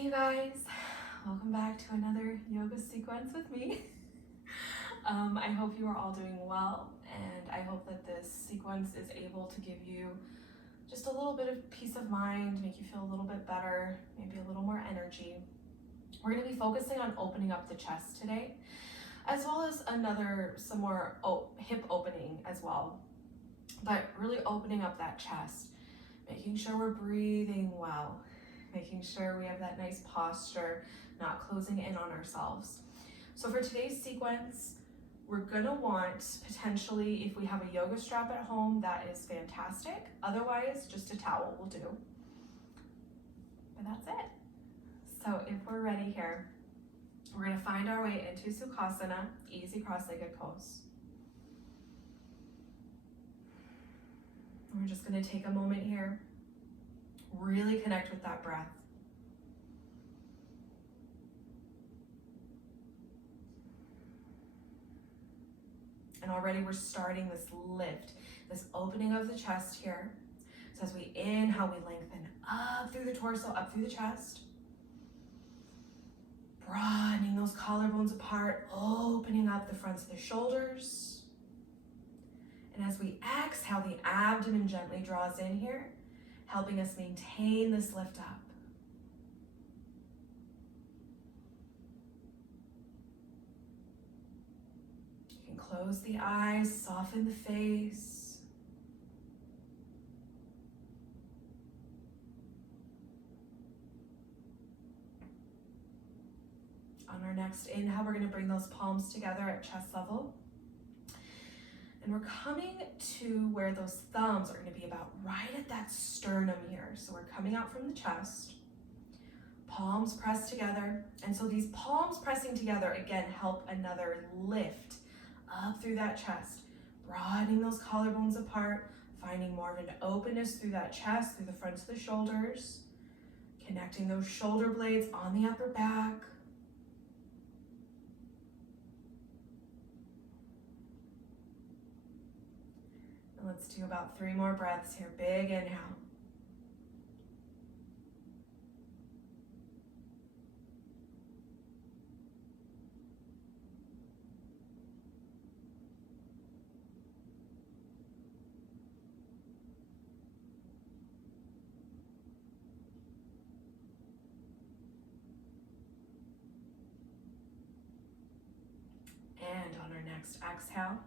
Hey you guys, welcome back to another yoga sequence with me. I hope you are all doing well, and I hope that this sequence is able to give you just a little bit of peace of mind, make you feel a little bit better, maybe a little more energy. We're going to be focusing on opening up the chest today, as well as some more hip opening as well, but really opening up that chest, making sure we're breathing well, making sure we have that nice posture, not closing in on ourselves. So for today's sequence, we're gonna want, potentially, if we have a yoga strap at home, that is fantastic. Otherwise, just a towel will do. But that's it. So if we're ready here, we're gonna find our way into Sukhasana, easy cross-legged pose. We're just gonna take a moment here, really connect with that breath. And already we're starting this lift, this opening of the chest here. So as we inhale, we lengthen up through the torso, up through the chest. Broadening those collarbones apart, opening up the fronts of the shoulders. And as we exhale, the abdomen gently draws in here, helping us maintain this lift up. You can close the eyes, soften the face. On our next inhale, we're going to bring those palms together at chest level. And we're coming to where those thumbs are going to be about right at that sternum here. So we're coming out from the chest, palms pressed together. And so these palms pressing together, again, help another lift up through that chest, broadening those collarbones apart, finding more of an openness through that chest, through the fronts of the shoulders, connecting those shoulder blades on the upper back. Let's do about 3 more breaths here. Big inhale. And on our next exhale,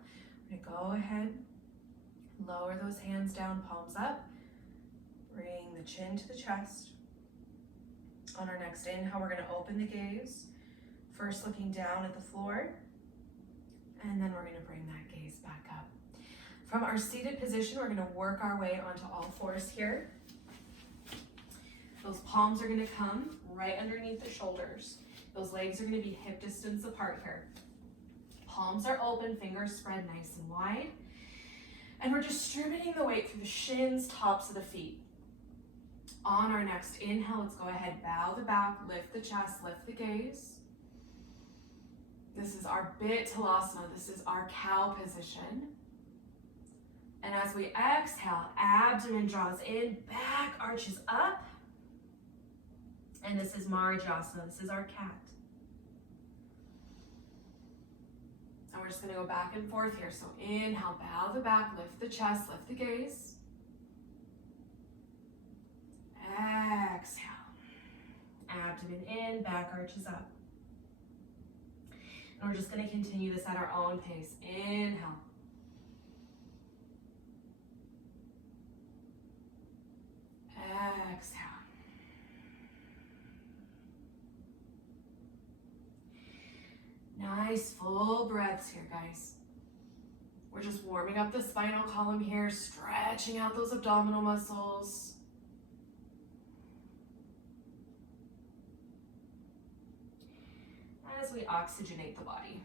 we're going to go ahead, lower those hands down, palms up. Bring the chin to the chest. On our next inhale, we're going to open the gaze. First looking down at the floor. And then we're going to bring that gaze back up. From our seated position, we're going to work our way onto all fours here. Those palms are going to come right underneath the shoulders. Those legs are going to be hip distance apart here. Palms are open, fingers spread nice and wide. And we're distributing the weight through the shins, tops of the feet. On our next inhale, let's go ahead, bow the back, lift the chest, lift the gaze. This is our Bittalasana. This is our cow position. And as we exhale, abdomen draws in, back arches up. And this is Marjasana. This is our cat. And we're just going to go back and forth here. So inhale, bow the back, lift the chest, lift the gaze. Exhale. Abdomen in, back arches up. And we're just going to continue this at our own pace. Inhale. Exhale. Nice full breaths here, guys. We're just warming up the spinal column here, stretching out those abdominal muscles. As we oxygenate the body.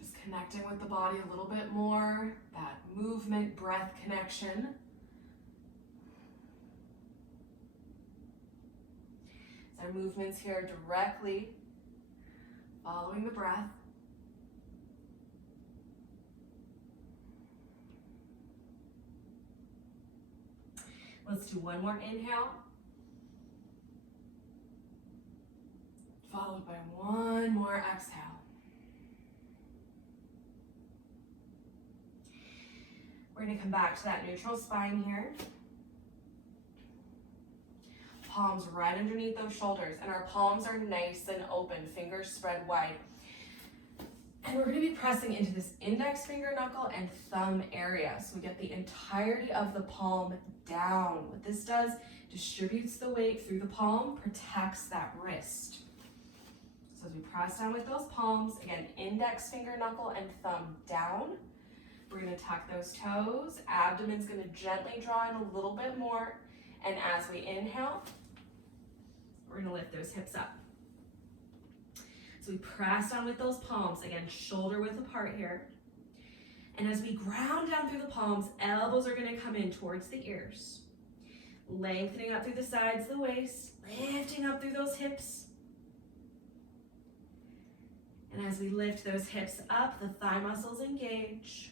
Just connecting with the body a little bit more, that movement, breath connection. So our movements here directly following the breath. Let's do one more inhale. followed by one more exhale. We're going to come back to that neutral spine here. Palms right underneath those shoulders, and our palms are nice and open, fingers spread wide. And we're going to be pressing into this index finger knuckle and thumb area, so we get the entirety of the palm down. What this does, distributes the weight through the palm, protects that wrist. So as we press down with those palms, again, index finger knuckle and thumb down. We're going to tuck those toes. Abdomen's going to gently draw in a little bit more. And as we inhale, we're going to lift those hips up. So we press down with those palms, again, shoulder width apart here. And as we ground down through the palms, elbows are going to come in towards the ears. Lengthening up through the sides of the waist, lifting up through those hips. And as we lift those hips up, the thigh muscles engage.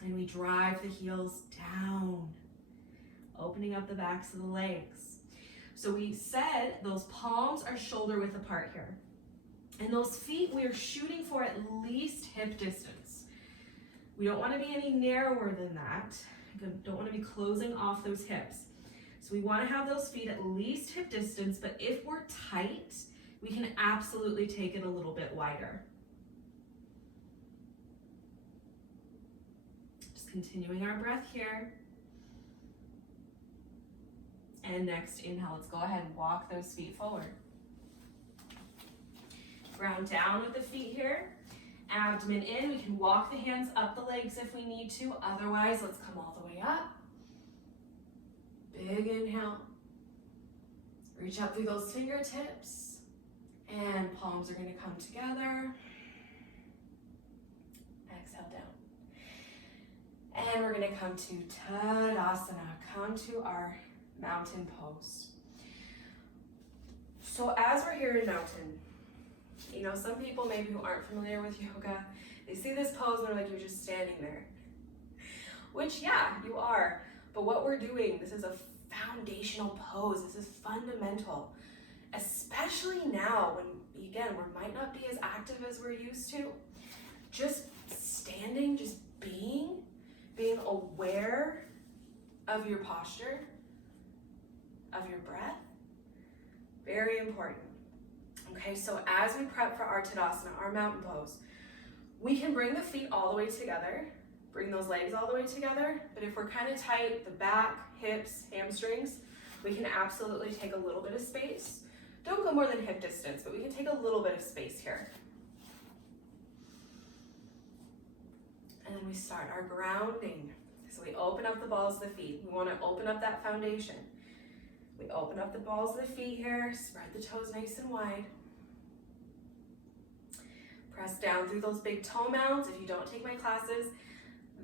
And we drive the heels down, opening up the backs of the legs. So we said those palms are shoulder width apart here. And those feet, we are shooting for at least hip distance. We don't want to be any narrower than that. We don't want to be closing off those hips. So we want to have those feet at least hip distance, but if we're tight, we can absolutely take it a little bit wider. Just continuing our breath here. And next inhale, let's go ahead and walk those feet forward. Ground down with the feet here. Abdomen in, we can walk the hands up the legs if we need to. Otherwise, let's come all the way up. Big inhale. Reach up through those fingertips. And palms are going to come together. Exhale down. And we're going to come to Tadasana. Come to our mountain pose. So as we're here in mountain, you know, some people maybe who aren't familiar with yoga, they see this pose and they're like, you're just standing there. Which, yeah, you are. But what we're doing, this is a foundational pose. This is fundamental. Especially now when, again, we might not be as active as we're used to. Just standing, just being aware of your posture, of your breath. Very important. Okay, so as we prep for our Tadasana, our mountain pose, we can bring the feet all the way together, bring those legs all the way together, but if we're kind of tight, the back, hips, hamstrings, we can absolutely take a little bit of space. Don't go more than hip distance, but we can take a little bit of space here. And then we start our grounding. So we open up the balls of the feet. We want to open up that foundation. We open up the balls of the feet here, spread the toes nice and wide. Press down through those big toe mounds. If you don't take my classes,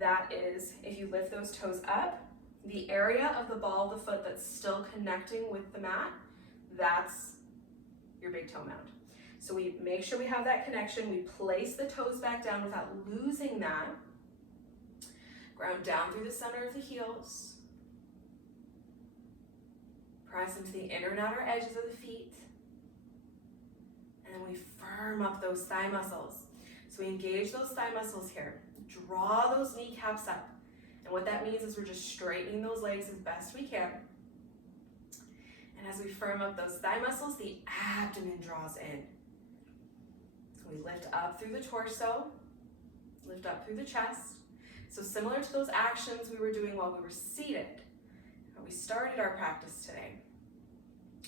that is, if you lift those toes up, the area of the ball of the foot that's still connecting with the mat, that's your big toe mound. So we make sure we have that connection. We place the toes back down without losing that. Ground down through the center of the heels. Press into the inner and outer edges of the feet. And then we firm up those thigh muscles. So we engage those thigh muscles here. Draw those kneecaps up. And what that means is we're just straightening those legs as best we can. And as we firm up those thigh muscles, the abdomen draws in. So we lift up through the torso, lift up through the chest. So similar to those actions we were doing while we were seated, we started our practice today.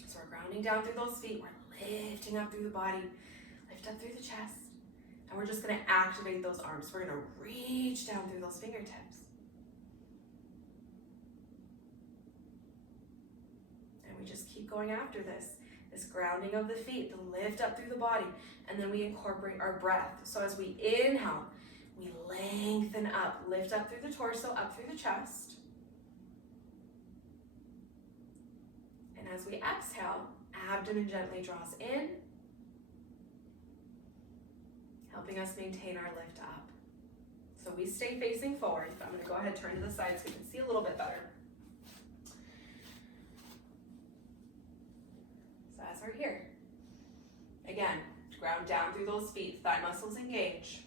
So we're grounding down through those feet, we're lifting up through the body, lift up through the chest, and we're just gonna activate those arms. We're gonna reach down through those fingertips. And we just keep going after this grounding of the feet, the lift up through the body, and then we incorporate our breath. So as we inhale, we lengthen up, lift up through the torso, up through the chest. And as we exhale, abdomen gently draws in, helping us maintain our lift up. So we stay facing forward. I'm going to go ahead and turn to the side so you can see a little bit better. So as we're here, Again, ground down through those feet, thigh muscles engage.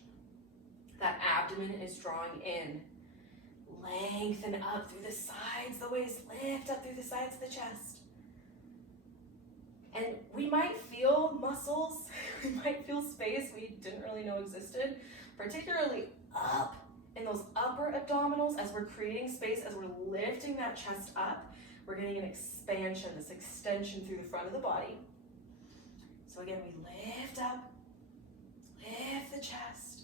That abdomen is drawing in. Lengthen up through the sides of the waist, lift up through the sides of the chest. And we might feel muscles, we might feel space we didn't really know existed, particularly up in those upper abdominals as we're creating space, as we're lifting that chest up. We're getting an expansion, this extension through the front of the body. So again, we lift up, lift the chest.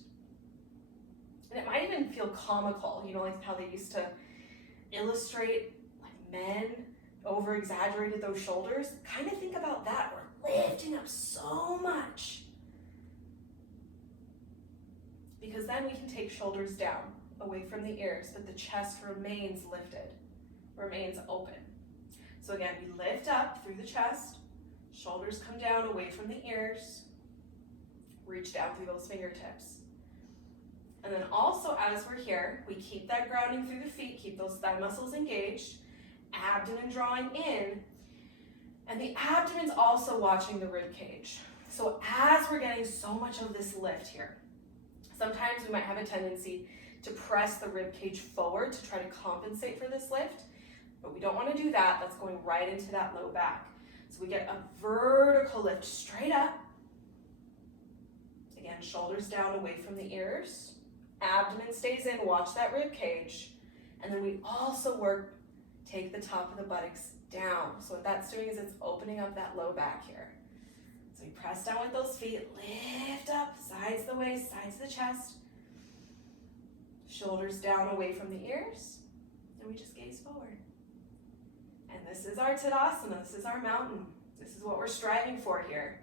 And it might even feel comical, like how they used to illustrate like men over-exaggerated those shoulders. Kind of think about that. We're lifting up so much. Because then we can take shoulders down, away from the ears, but the chest remains lifted, remains open. So again, we lift up through the chest, shoulders come down away from the ears, reach down through those fingertips. And then also as we're here, we keep that grounding through the feet, keep those thigh muscles engaged, abdomen drawing in, and the abdomen's also watching the rib cage. So as we're getting so much of this lift here, sometimes we might have a tendency to press the rib cage forward to try to compensate for this lift, but we don't want to do that. That's going right into that low back. So we get a vertical lift straight up. Again, shoulders down away from the ears. Abdomen stays in, watch that rib cage. And then we also take the top of the buttocks down. So what that's doing is it's opening up that low back here. So we press down with those feet, lift up, sides of the waist, sides of the chest. Shoulders down away from the ears. And we just gaze forward. And this is our Tadasana, this is our mountain. This is what we're striving for here.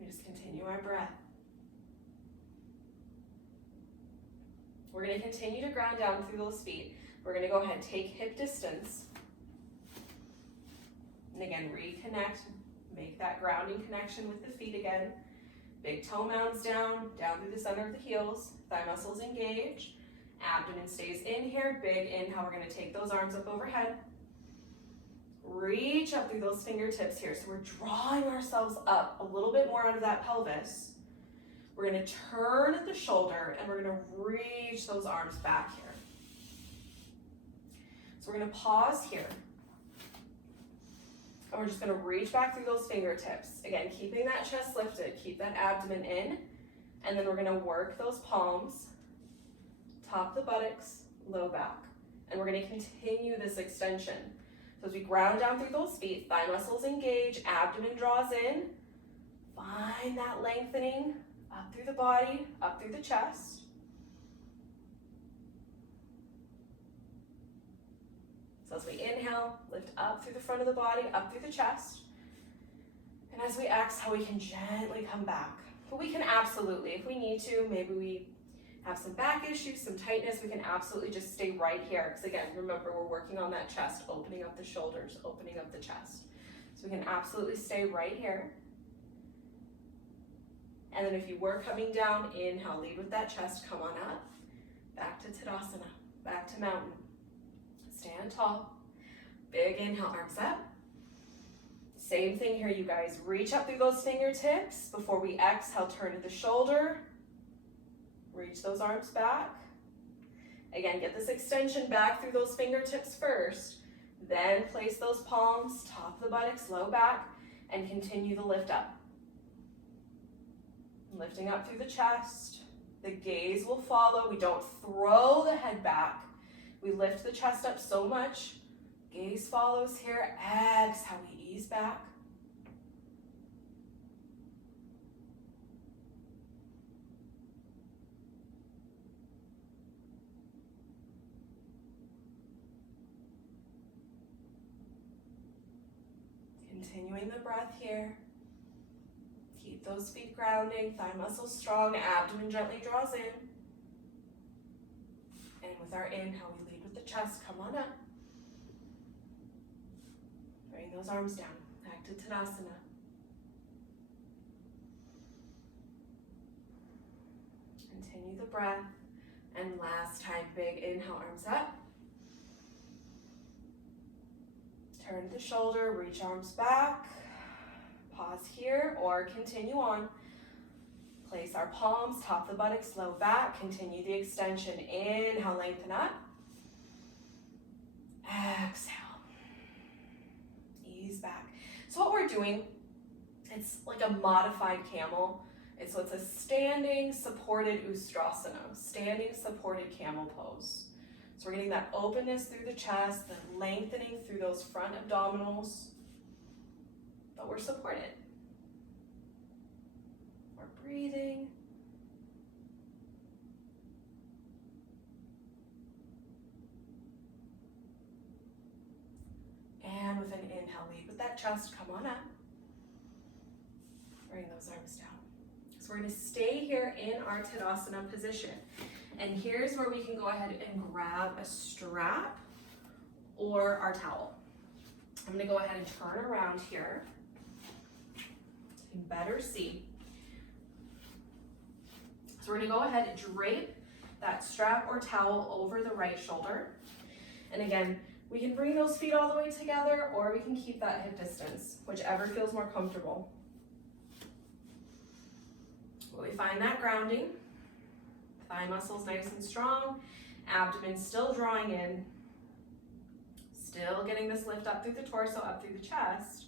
We just continue our breath. We're going to continue to ground down through those feet. We're going to go ahead and take hip distance. And again, reconnect, make that grounding connection with the feet again. Big toe mounds down through the center of the heels, thigh muscles engage, abdomen stays in here, big inhale, we're going to take those arms up overhead. Reach up through those fingertips here, so we're drawing ourselves up a little bit more out of that pelvis. We're going to turn at the shoulder and we're going to reach those arms back here. So we're going to pause here. And we're just going to reach back through those fingertips. Again, keeping that chest lifted, keep that abdomen in. And then we're going to work those palms, top the buttocks, low back. And we're going to continue this extension. So as we ground down through those feet, thigh muscles engage, abdomen draws in. Find that lengthening. Up through the body, up through the chest. So as we inhale, lift up through the front of the body, up through the chest. And as we exhale, we can gently come back. But we can absolutely, if we need to, maybe we have some back issues, some tightness, we can absolutely just stay right here. Because again, remember, we're working on that chest, opening up the shoulders, opening up the chest. So we can absolutely stay right here. And then if you were coming down, inhale, lead with that chest, come on up. Back to Tadasana, back to mountain. Stand tall. Big inhale, arms up. Same thing here, you guys. Reach up through those fingertips. Before we exhale, turn to the shoulder. Reach those arms back. Again, get this extension back through those fingertips first. Then place those palms, top of the buttocks, low back, and continue the lift up. Lifting up through the chest. The gaze will follow. We don't throw the head back. We lift the chest up so much. Gaze follows here. Exhale, we ease back. Continuing the breath here. Keep those feet grounding, thigh muscles strong, abdomen gently draws in. And with our inhale, we lead with the chest, come on up. Bring those arms down, back to Tadasana. Continue the breath. And last time, big inhale, arms up. Turn the shoulder, reach arms back. pause here or continue on. Place our palms, top the buttocks, low back, continue the extension. Inhale, lengthen up. Exhale. Ease back. So what we're doing, it's like a modified camel. So it's a standing supported Ustrasana, standing supported camel pose. So we're getting that openness through the chest, the lengthening through those front abdominals, but we're supported. We're breathing. And with an inhale, lead with that chest, come on up. Bring those arms down. So we're going to stay here in our Tadasana position. And here's where we can go ahead and grab a strap or our towel. I'm going to go ahead and turn around here. You can better see. So we're going to go ahead and drape that strap or towel over the right shoulder. And again, we can bring those feet all the way together, or we can keep that hip distance, whichever feels more comfortable. Will we find that grounding? Thigh muscles nice and strong, abdomen still drawing in, still getting this lift up through the torso, up through the chest.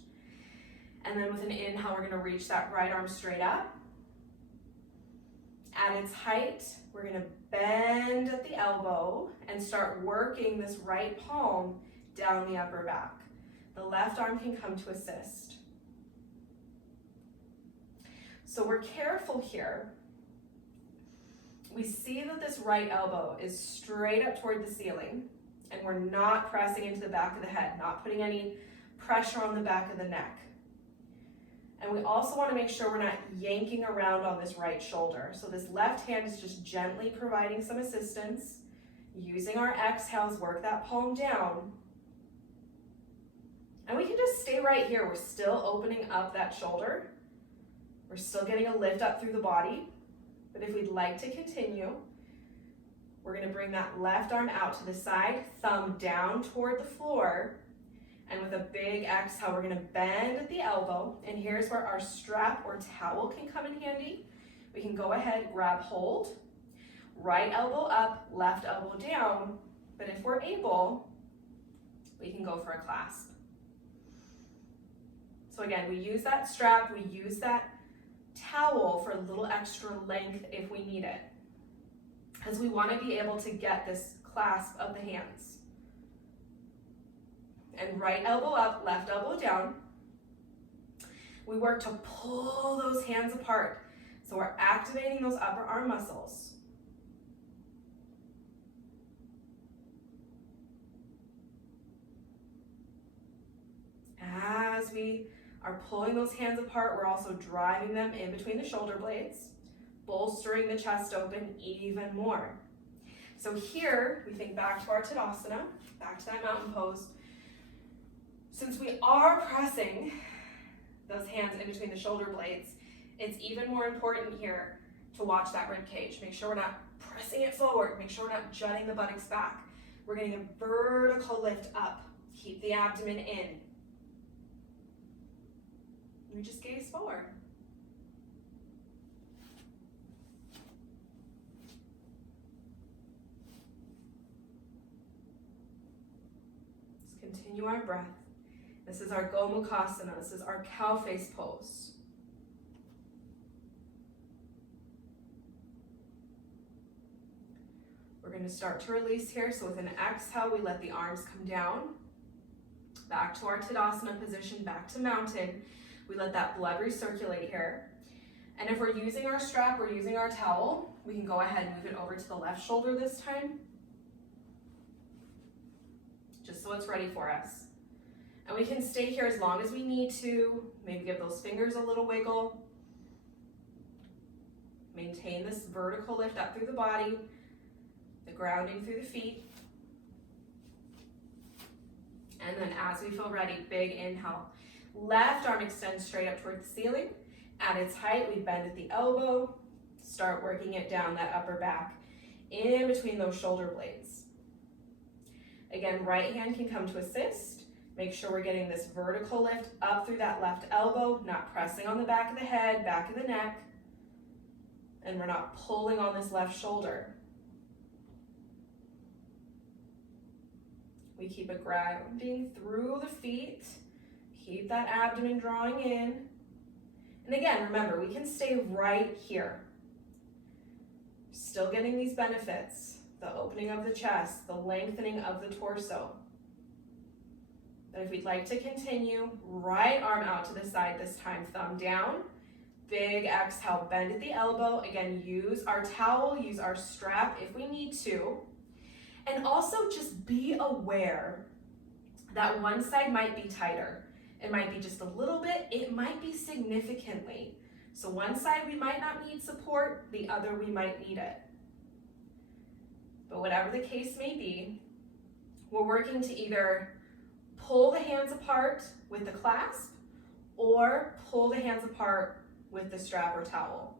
And then with an inhale, we're gonna reach that right arm straight up. At its height, we're gonna bend at the elbow and start working this right palm down the upper back. The left arm can come to assist. So we're careful here. We see that this right elbow is straight up toward the ceiling, and we're not pressing into the back of the head, not putting any pressure on the back of the neck. And we also want to make sure we're not yanking around on this right shoulder. So this left hand is just gently providing some assistance. Using our exhales, work that palm down. And we can just stay right here. We're still opening up that shoulder. We're still getting a lift up through the body. But if we'd like to continue, we're going to bring that left arm out to the side, thumb down toward the floor. And with a big exhale, we're going to bend at the elbow. And here's where our strap or towel can come in handy. We can go ahead, grab hold, right elbow up, left elbow down. But if we're able, we can go for a clasp. So again, we use that strap, we use that towel for a little extra length if we need it, because we want to be able to get this clasp of the hands. And right elbow up, left elbow down. We work to pull those hands apart. So we're activating those upper arm muscles. As we are pulling those hands apart, we're also driving them in between the shoulder blades, bolstering the chest open even more. So here, we think back to our Tadasana, back to that mountain pose. Since we are pressing those hands in between the shoulder blades, it's even more important here to watch that rib cage. Make sure we're not pressing it forward. Make sure we're not jutting the buttocks back. We're getting a vertical lift up. Keep the abdomen in. We just gaze forward. Let's continue our breath. This is our Gomukhasana. This is our cow face pose. We're going to start to release here. So with an exhale, we let the arms come down. Back to our Tadasana position, back to mountain. We let that blood recirculate here. And if we're using our strap or using our towel, we can go ahead and move it over to the left shoulder this time, just so it's ready for us. And we can stay here as long as we need to. Maybe give those fingers a little wiggle. Maintain this vertical lift up through the body, the grounding through the feet. And then as we feel ready, big inhale. Left arm extends straight up toward the ceiling. At its height, we bend at the elbow. Start working it down that upper back, in between those shoulder blades. Again, right hand can come to assist. Make sure we're getting this vertical lift up through that left elbow, not pressing on the back of the head, back of the neck, and we're not pulling on this left shoulder. We keep it grounding through the feet, keep that abdomen drawing in. And again, remember, we can stay right here. Still getting these benefits, the opening of the chest, the lengthening of the torso. But if we'd like to continue, right arm out to the side this time, thumb down, big exhale, bend at the elbow. Again, use our towel, use our strap if we need to. And also just be aware that one side might be tighter. It might be just a little bit, it might be significantly. So one side we might not need support, the other we might need it. But whatever the case may be, we're working to either pull the hands apart with the clasp or pull the hands apart with the strap or towel.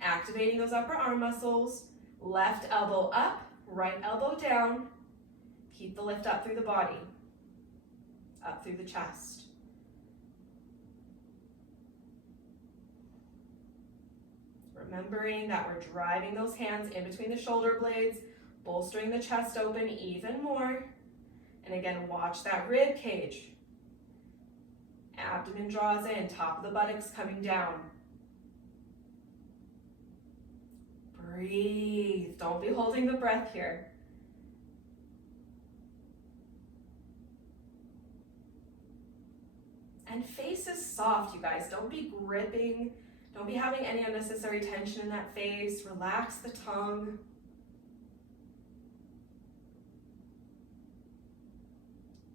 Activating those upper arm muscles, left elbow up, right elbow down. Keep the lift up through the body, up through the chest. Remembering that we're driving those hands in between the shoulder blades, bolstering the chest open even more. And again, watch that rib cage. Abdomen draws in, top of the buttocks coming down. Breathe. Don't be holding the breath here. And face is soft, you guys. Don't be gripping. Don't be having any unnecessary tension in that face. Relax the tongue.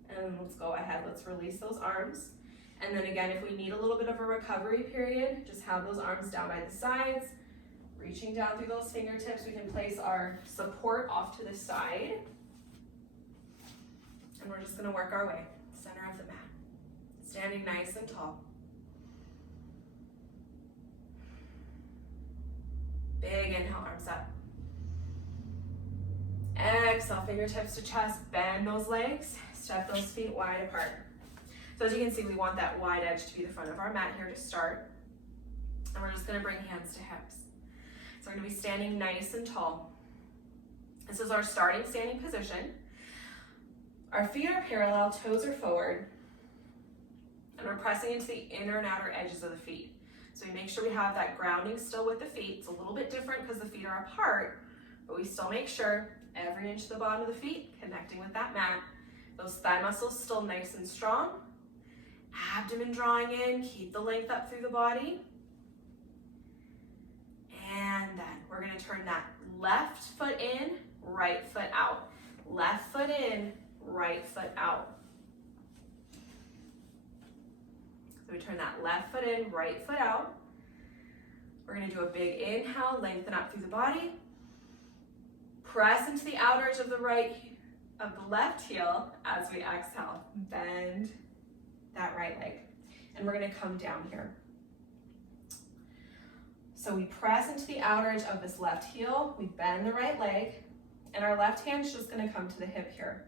And let's go ahead, let's release those arms. And then again, if we need a little bit of a recovery period, just have those arms down by the sides, reaching down through those fingertips. We can place our support off to the side. And we're just gonna work our way, center of the mat. Standing nice and tall. Big inhale, arms up. Exhale, fingertips to chest, bend those legs, step those feet wide apart. So as you can see, we want that wide edge to be the front of our mat here to start. And we're just gonna bring hands to hips. So we're gonna be standing nice and tall. This is our starting standing position. Our feet are parallel, toes are forward, and we're pressing into the inner and outer edges of the feet. So we make sure we have that grounding still with the feet. It's a little bit different because the feet are apart, but we still make sure every inch of the bottom of the feet connecting with that mat. Those thigh muscles still nice and strong. Abdomen drawing in, keep the length up through the body. And then we're gonna turn that left foot in, right foot out. Left foot in, right foot out. So we turn that left foot in, right foot out. We're gonna do a big inhale, lengthen up through the body. Press into the outer edge of the left heel as we exhale. Bend that right leg. And we're gonna come down here. So we press into the outer edge of this left heel, we bend the right leg, and our left hand's just gonna come to the hip here.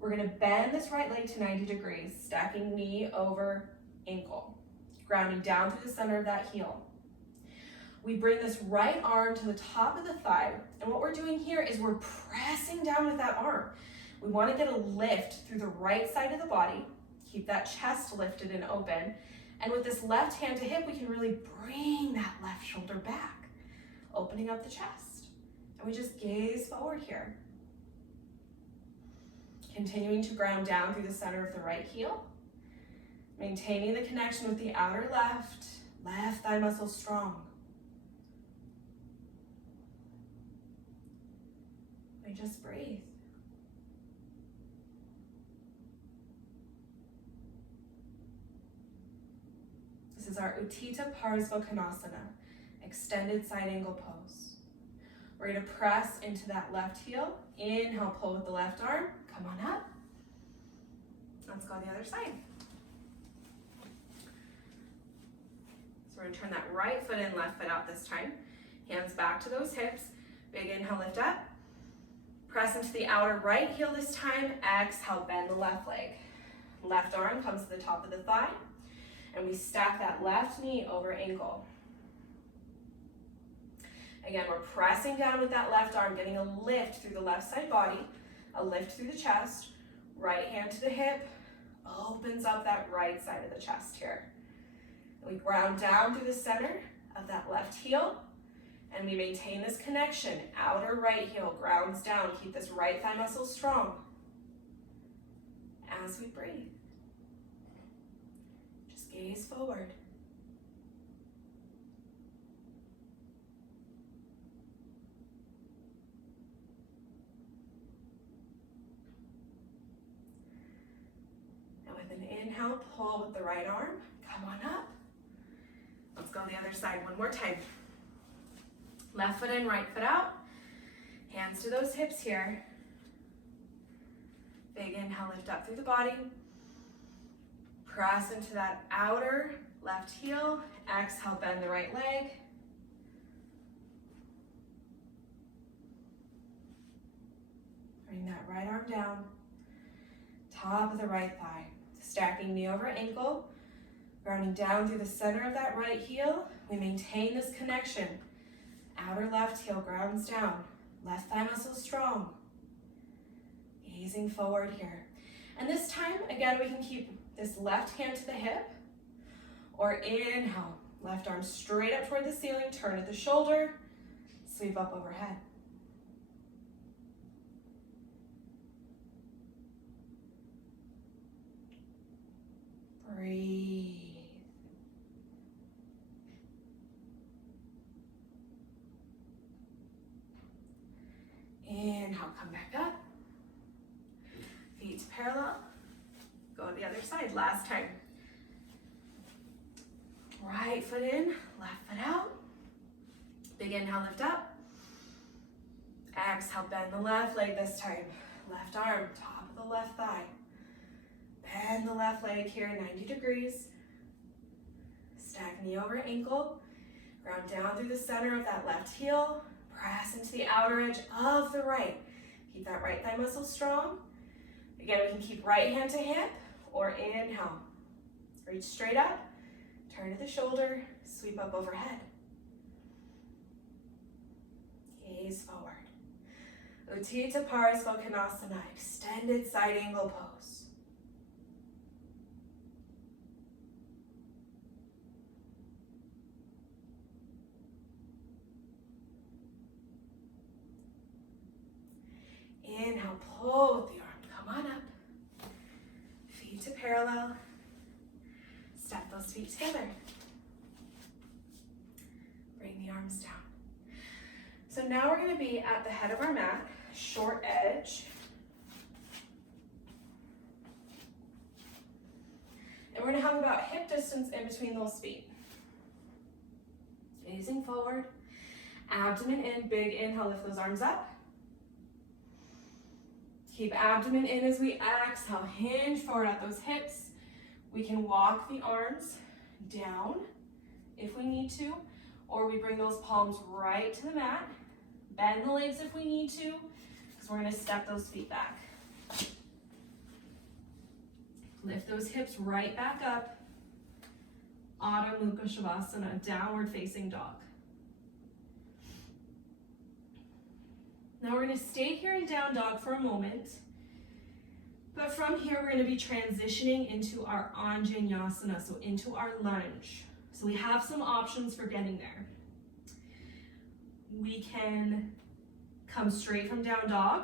We're gonna bend this right leg to 90 degrees, stacking knee over ankle, grounding down through the center of that heel. We bring this right arm to the top of the thigh, and what we're doing here is we're pressing down with that arm. We want to get a lift through the right side of the body, keep that chest lifted and open, and with this left hand to hip, we can really bring that left shoulder back, opening up the chest. And we just gaze forward here. Continuing to ground down through the center of the right heel, maintaining the connection with the outer left thigh muscle strong. We just breathe. This is our Utthita Parsvakonasana, extended side angle pose. We're gonna press into that left heel. Inhale, pull with the left arm. Come on up. Let's go the other side. So we're gonna turn that right foot in, left foot out this time. Hands back to those hips. Big inhale, lift up. Press into the outer right heel this time. Exhale, bend the left leg. Left arm comes to the top of the thigh, and we stack that left knee over ankle. Again, we're pressing down with that left arm, getting a lift through the left side body, a lift through the chest, right hand to the hip, opens up that right side of the chest here. We ground down through the center of that left heel, and we maintain this connection. Outer right heel grounds down. Keep this right thigh muscle strong as we breathe. Just gaze forward. And with an inhale, pull with the right arm. Come on up. Let's go the other side one more time. Left foot in, right foot out. Hands to those hips here. Big inhale, lift up through the body. Press into that outer left heel. Exhale, bend the right leg. Bring that right arm down. Top of the right thigh. Stacking knee over ankle. Grounding down through the center of that right heel. We maintain this connection. Outer left heel grounds down. Left thigh muscle strong. Gazing forward here. And this time, again, we can keep this left hand to the hip. Or inhale. Left arm straight up toward the ceiling. Turn at the shoulder. Sweep up overhead. Breathe. Inhale, come back up. Feet parallel. Go to the other side, last time. Right foot in, left foot out. Big inhale, lift up. Exhale, bend the left leg this time. Left arm, top of the left thigh. Bend the left leg here, 90 degrees. Stack knee over ankle. Ground down through the center of that left heel. Press into the outer edge of the right. Keep that right thigh muscle strong. Again, we can keep right hand to hip or inhale. Reach straight up, turn to the shoulder, sweep up overhead. Gaze forward. Utthita Parasvakonasana, extended side angle pose. Inhale, pull with the arm, come on up. Feet to parallel. Step those feet together. Bring the arms down. So now we're gonna be at the head of our mat, short edge. And we're gonna have about hip distance in between those feet. Gazing forward, abdomen in, big inhale, lift those arms up. Keep abdomen in as we exhale, hinge forward at those hips. We can walk the arms down if we need to, or we bring those palms right to the mat. Bend the legs if we need to, because we're gonna step those feet back. Lift those hips right back up. Adho Mukha Shavasana, downward facing dog. Now we're gonna stay here in down dog for a moment, but from here we're gonna be transitioning into our Anjaneyasana, so into our lunge. So we have some options for getting there. We can come straight from down dog.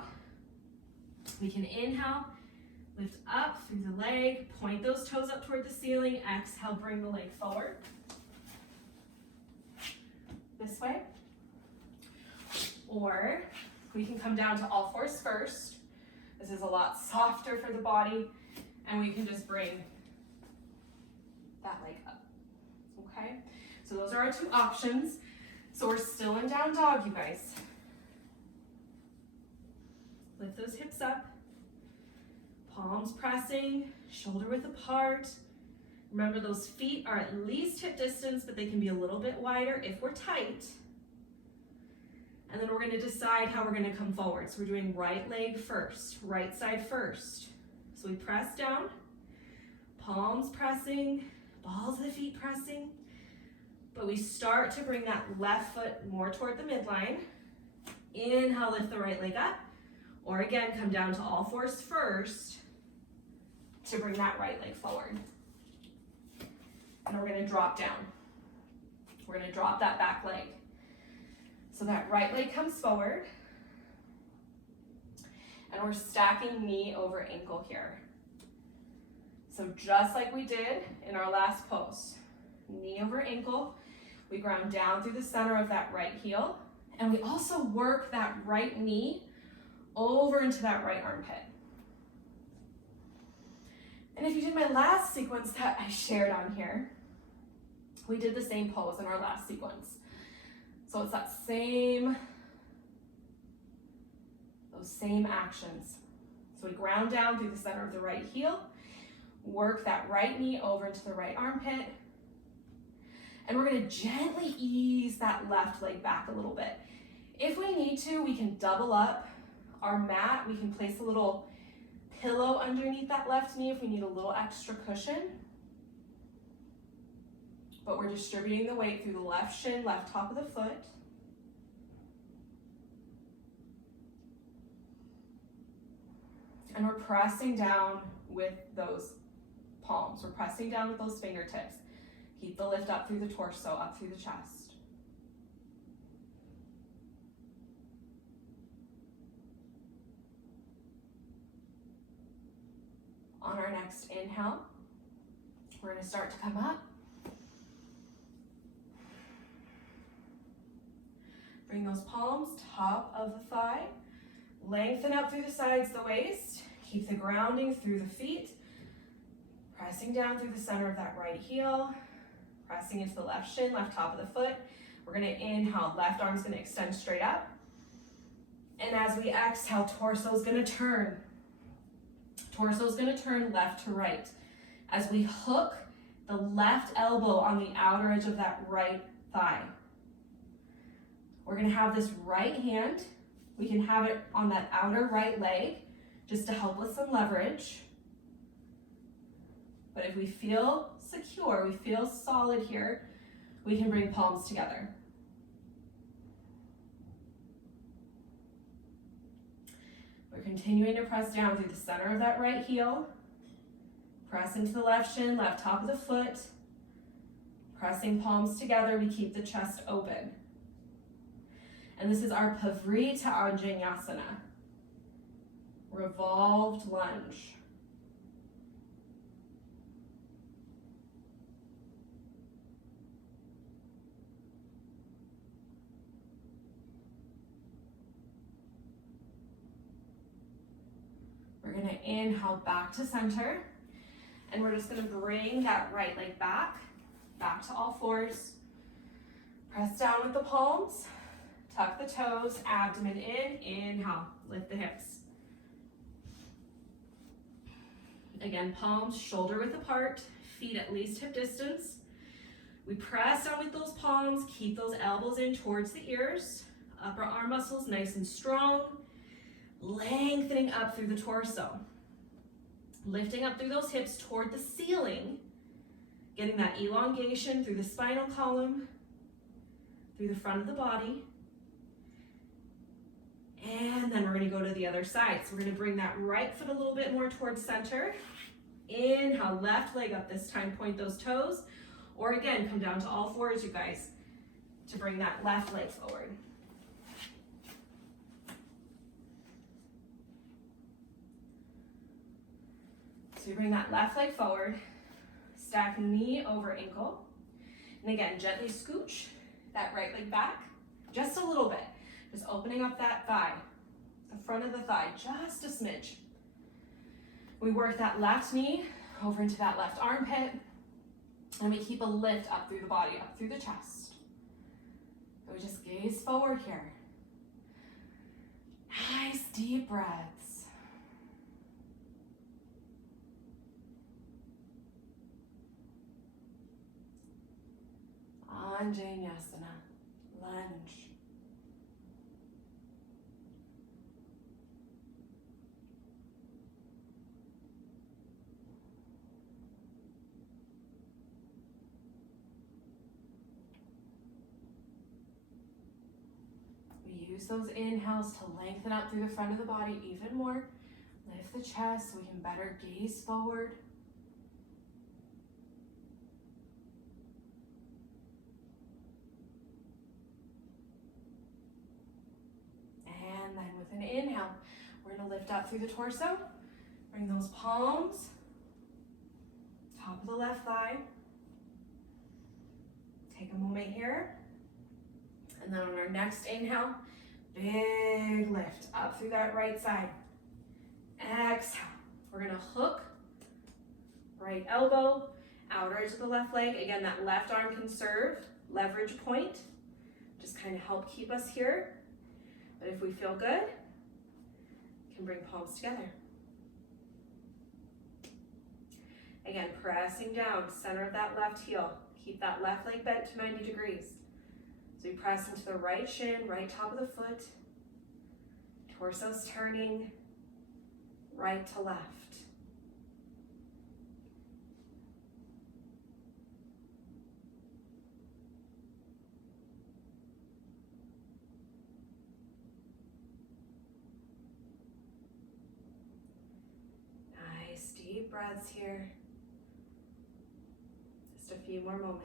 We can inhale, lift up through the leg, point those toes up toward the ceiling, exhale, bring the leg forward. This way. Or we can come down to all fours first. This is a lot softer for the body, and we can just bring that leg up, okay? So those are our two options. So we're still in down dog, you guys. Lift those hips up, palms pressing, shoulder width apart. Remember, those feet are at least hip distance, but they can be a little bit wider if we're tight. And then we're going to decide how we're going to come forward. So we're doing right leg first, right side first. So we press down, palms pressing, balls of the feet pressing, but we start to bring that left foot more toward the midline. Inhale, lift the right leg up, or again, come down to all fours first to bring that right leg forward. And we're gonna drop down. We're gonna drop that back leg. So that right leg comes forward, and we're stacking knee over ankle here. So just like we did in our last pose, knee over ankle, we ground down through the center of that right heel, and we also work that right knee over into that right armpit. And if you did my last sequence that I shared on here, we did the same pose in our last sequence. So it's that those same actions. So we ground down through the center of the right heel, work that right knee over into the right armpit, and we're gonna gently ease that left leg back a little bit. If we need to, we can double up our mat. We can place a little pillow underneath that left knee if we need a little extra cushion. But we're distributing the weight through the left shin, left top of the foot. And we're pressing down with those palms. We're pressing down with those fingertips. Keep the lift up through the torso, up through the chest. On our next inhale, we're going to start to come up. Bring those palms top of the thigh. Lengthen up through the sides of the waist. Keep the grounding through the feet. Pressing down through the center of that right heel. Pressing into the left shin, left top of the foot. We're going to inhale, left arm's going to extend straight up. And as we exhale, torso's going to turn. Torso's going to turn left to right. As we hook the left elbow on the outer edge of that right thigh. We're going to have this right hand. We can have it on that outer right leg just to help with some leverage. But if we feel secure, we feel solid here, we can bring palms together. We're continuing to press down through the center of that right heel. Press into the left shin, left top of the foot. Pressing palms together, we keep the chest open. And this is our Pavrita Anjaneyasana, revolved lunge. We're going to inhale back to center, and we're just going to bring that right leg back to all fours. Press down with the palms. Tuck the toes, abdomen in, inhale, lift the hips. Again, palms shoulder width apart, feet at least hip distance. We press down with those palms, keep those elbows in towards the ears, upper arm muscles nice and strong, lengthening up through the torso. Lifting up through those hips toward the ceiling, getting that elongation through the spinal column, through the front of the body. And then we're going to go to the other side. So we're going to bring that right foot a little bit more towards center. Inhale, left leg up this time, point those toes. Or again, come down to all fours, you guys, to bring that left leg forward. So you bring that left leg forward, stack knee over ankle. And again, gently scooch that right leg back just a little bit. Just opening up that thigh, the front of the thigh, just a smidge. We work that left knee over into that left armpit, and we keep a lift up through the body, up through the chest. And we just gaze forward here. Nice deep breaths. Anjaneyasana, lunge. Use those inhales to lengthen out through the front of the body even more. Lift the chest so we can better gaze forward. And then with an inhale, we're going to lift up through the torso. Bring those palms, top of the left thigh. Take a moment here. And then on our next inhale, big lift up through that right side. Exhale. We're going to hook right elbow, outer edge of the left leg. Again, that left arm can serve leverage point. Just kind of help keep us here. But if we feel good, we can bring palms together. Again, pressing down, center of that left heel. Keep that left leg bent to 90 degrees. So we press into the right shin, right top of the foot. Torso's turning right to left. Nice deep breaths here. Just a few more moments.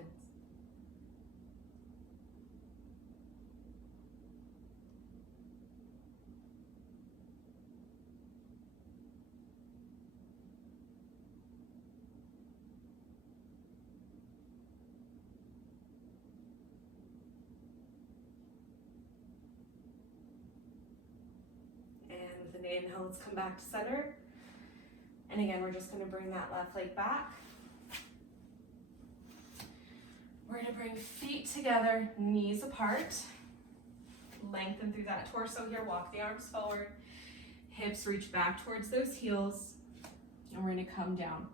And with an inhale, let's come back to center. And again, we're just going to bring that left leg back. We're going to bring feet together, knees apart. Lengthen through that torso here, walk the arms forward. Hips reach back towards those heels. And we're going to come down.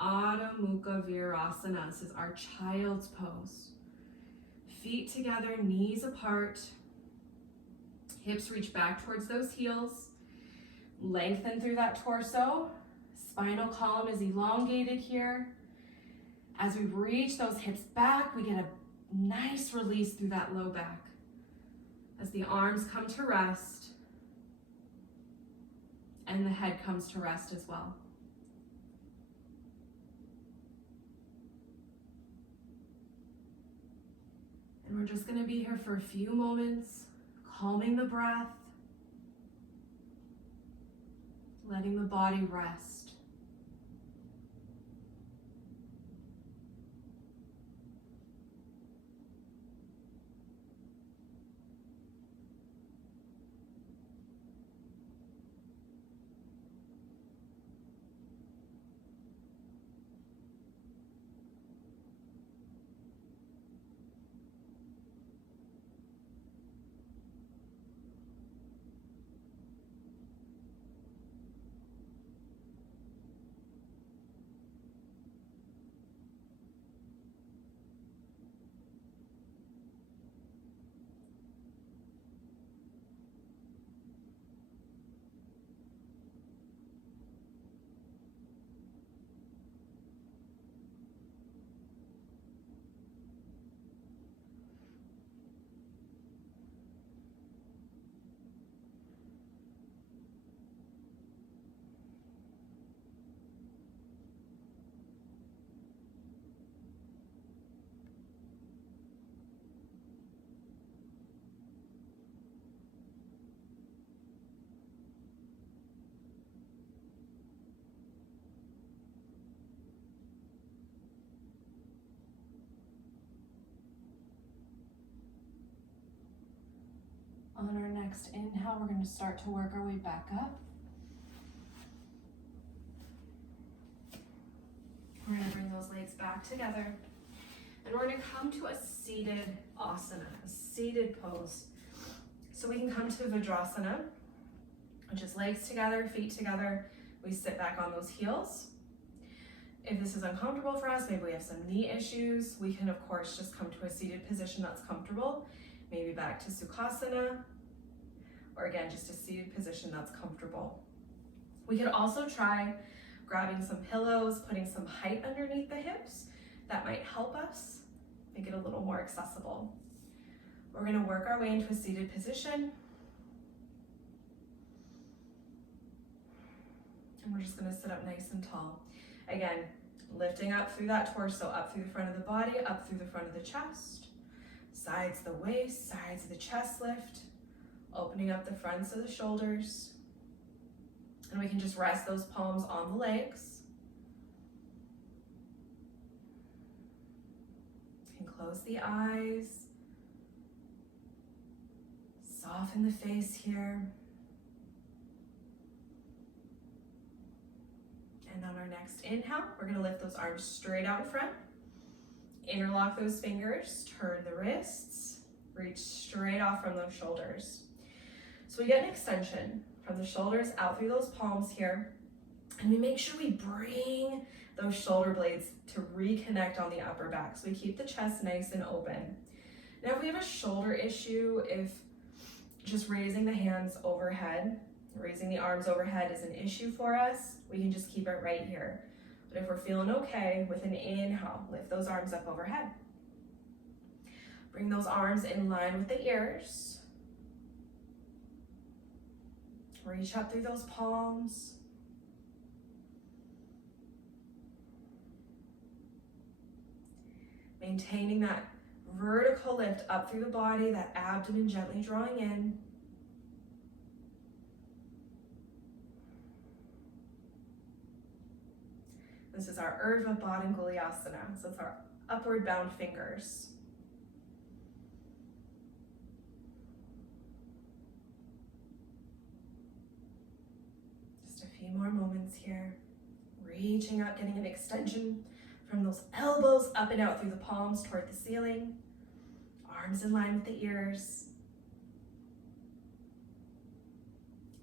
Adho Mukha Virasana. This is our child's pose. Feet together, knees apart. Hips reach back towards those heels. Lengthen through that torso. Spinal column is elongated here. As we reach those hips back, we get a nice release through that low back. As the arms come to rest, and the head comes to rest as well. And we're just going to be here for a few moments, calming the breath, letting the body rest. On our next inhale, we're going to start to work our way back up. We're going to bring those legs back together. And we're going to come to a seated asana, a seated pose. So we can come to Vajrasana, which is legs together, feet together. We sit back on those heels. If this is uncomfortable for us, maybe we have some knee issues, we can of course just come to a seated position that's comfortable. Maybe back to Sukhasana, or again, just a seated position that's comfortable. We could also try grabbing some pillows, putting some height underneath the hips. That might help us make it a little more accessible. We're going to work our way into a seated position. And we're just gonna sit up nice and tall. Again, lifting up through that torso, up through the front of the body, up through the front of the chest. Sides of the waist, sides of the chest lift. Opening up the fronts of the shoulders. And we can just rest those palms on the legs. You can close the eyes. Soften the face here. And on our next inhale, we're going to lift those arms straight out in front. Interlock those fingers, turn the wrists, reach straight off from those shoulders. So we get an extension from the shoulders out through those palms here. And we make sure we bring those shoulder blades to reconnect on the upper back. So we keep the chest nice and open. Now if we have a shoulder issue, if just raising the hands overhead, raising the arms overhead is an issue for us, we can just keep it right here. But if we're feeling okay, with an inhale, lift those arms up overhead. Bring those arms in line with the ears. Reach up through those palms. Maintaining that vertical lift up through the body, that abdomen gently drawing in. This is our Urdhva Baddha-Kolasana, so it's our upward bound fingers. Just a few more moments here. Reaching up, getting an extension from those elbows up and out through the palms toward the ceiling. Arms in line with the ears.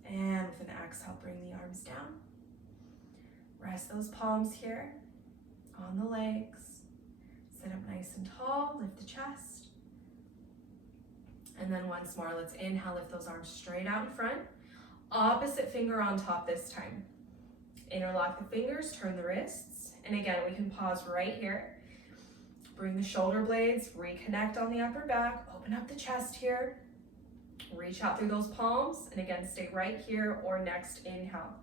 And with an exhale, bring the arms down. Rest those palms here on the legs. Sit up nice and tall, lift the chest. And then once more, let's inhale, lift those arms straight out in front. Opposite finger on top this time. Interlock the fingers, turn the wrists. And again, we can pause right here. Bring the shoulder blades, reconnect on the upper back, open up the chest here. Reach out through those palms, and again, stay right here or next inhale.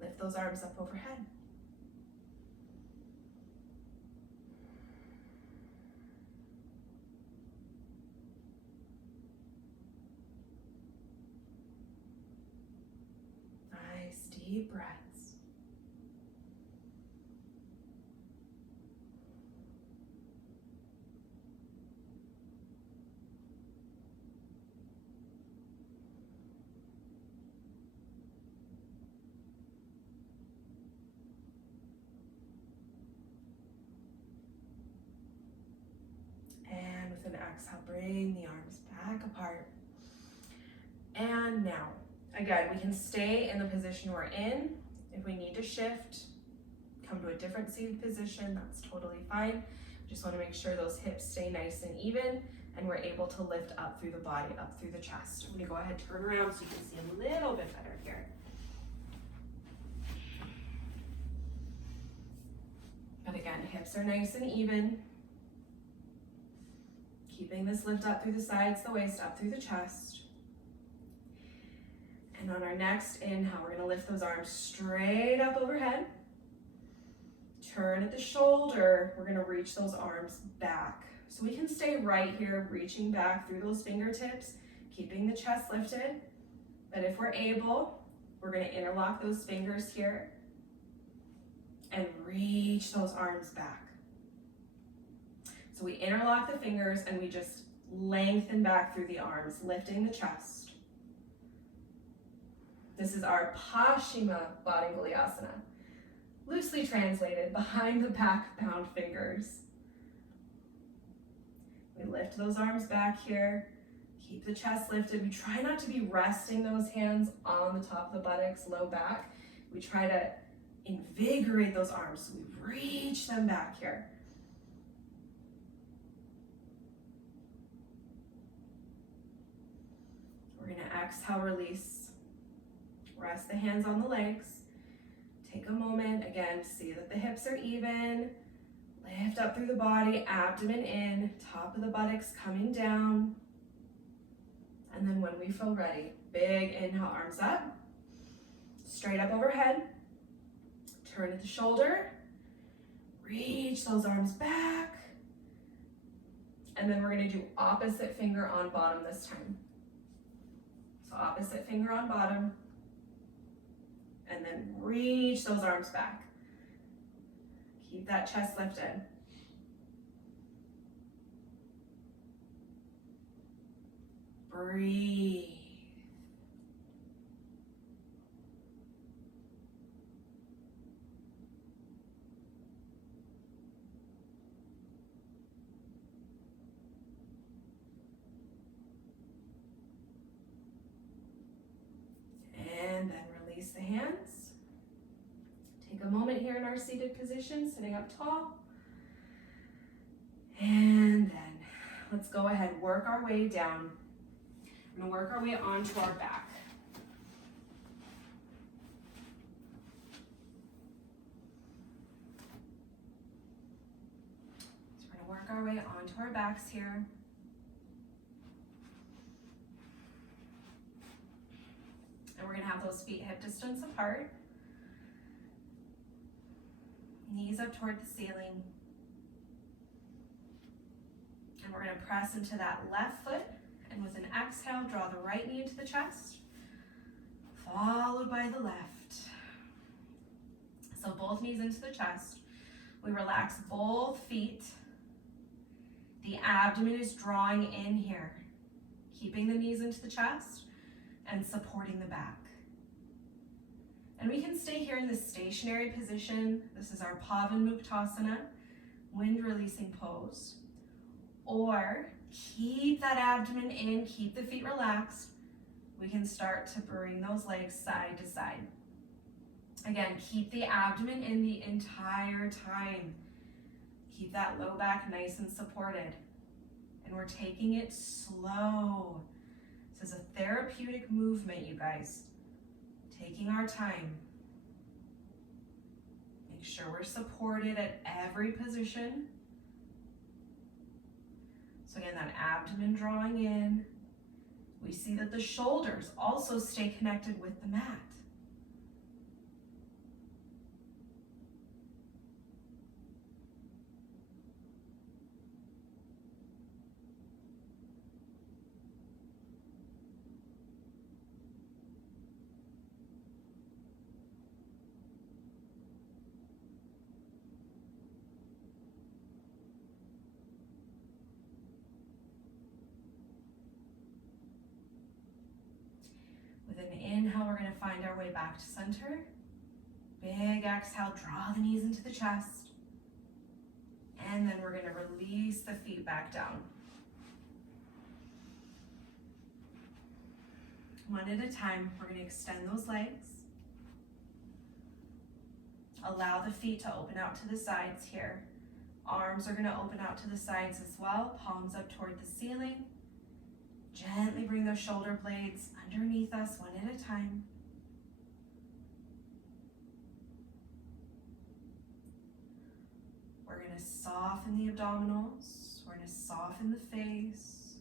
Lift those arms up overhead. Nice deep breaths. With an exhale, bring the arms back apart. And now, again, we can stay in the position we're in. If we need to shift, come to a different seated position, that's totally fine. Just want to make sure those hips stay nice and even, and we're able to lift up through the body, up through the chest. I'm going to go ahead and turn around so you can see a little bit better here. But again, hips are nice and even. Keeping this lift up through the sides, the waist, up through the chest. And on our next inhale, we're going to lift those arms straight up overhead. Turn at the shoulder. We're going to reach those arms back. So we can stay right here, reaching back through those fingertips, keeping the chest lifted. But if we're able, we're going to interlock those fingers here and reach those arms back. So we interlock the fingers and we just lengthen back through the arms, lifting the chest. This is our Paschimma Baddha-Kolasana. Loosely translated, behind the back bound fingers. We lift those arms back here, keep the chest lifted. We try not to be resting those hands on the top of the buttocks, low back. We try to invigorate those arms, so we reach them back here. We're going to exhale, release. Rest the hands on the legs. Take a moment, again, see that the hips are even. Lift up through the body, abdomen in, top of the buttocks coming down. And then when we feel ready, big inhale, arms up. Straight up overhead. Turn at the shoulder, reach those arms back, and then we're gonna do opposite finger on bottom this time. So opposite finger on bottom, and then reach those arms back. Keep that chest lifted. Breathe. And then release the hands. Take a moment here in our seated position, sitting up tall. And then let's go ahead, work our way down. We're gonna work our way onto our back. So we're gonna work our way onto our backs here. And we're gonna have those feet hip distance apart. Knees up toward the ceiling. And we're gonna press into that left foot, and with an exhale, draw the right knee into the chest, followed by the left. So both knees into the chest. We relax both feet. The abdomen is drawing in here, keeping the knees into the chest and supporting the back. And we can stay here in this stationary position. This is our Pavanmuktasana, wind releasing pose. Or keep that abdomen in, keep the feet relaxed. We can start to bring those legs side to side. Again, keep the abdomen in the entire time. Keep that low back nice and supported. And we're taking it slow. This is a therapeutic movement, you guys. Taking our time. Make sure we're supported at every position. So again, that abdomen drawing in. We see that the shoulders also stay connected with the mat. With an inhale, we're going to find our way back to center. Big exhale, draw the knees into the chest. And then we're going to release the feet back down. One at a time, we're going to extend those legs. Allow the feet to open out to the sides here. Arms are going to open out to the sides as well, palms up toward the ceiling. Gently bring those shoulder blades underneath us, one at a time. We're going to soften the abdominals. We're going to soften the face.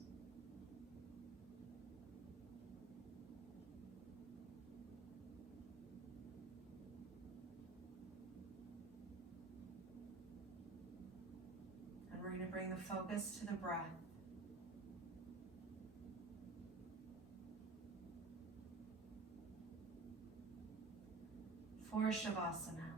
And we're going to bring the focus to the breath. For Shavasana.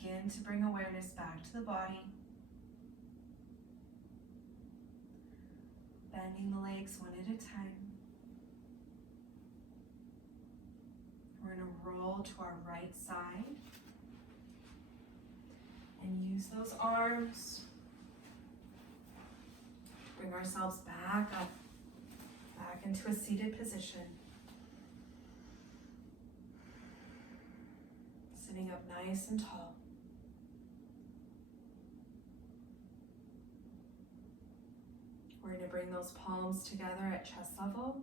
begin to bring awareness back to the body. Bending the legs one at a time. We're going to roll to our right side and use those arms to bring ourselves back up, back into a seated position. Sitting up nice and tall. We're going to bring those palms together at chest level.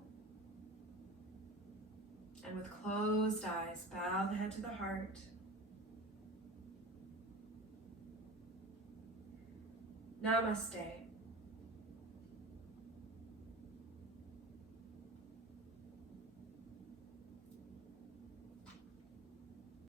And with closed eyes, bow the head to the heart. Namaste.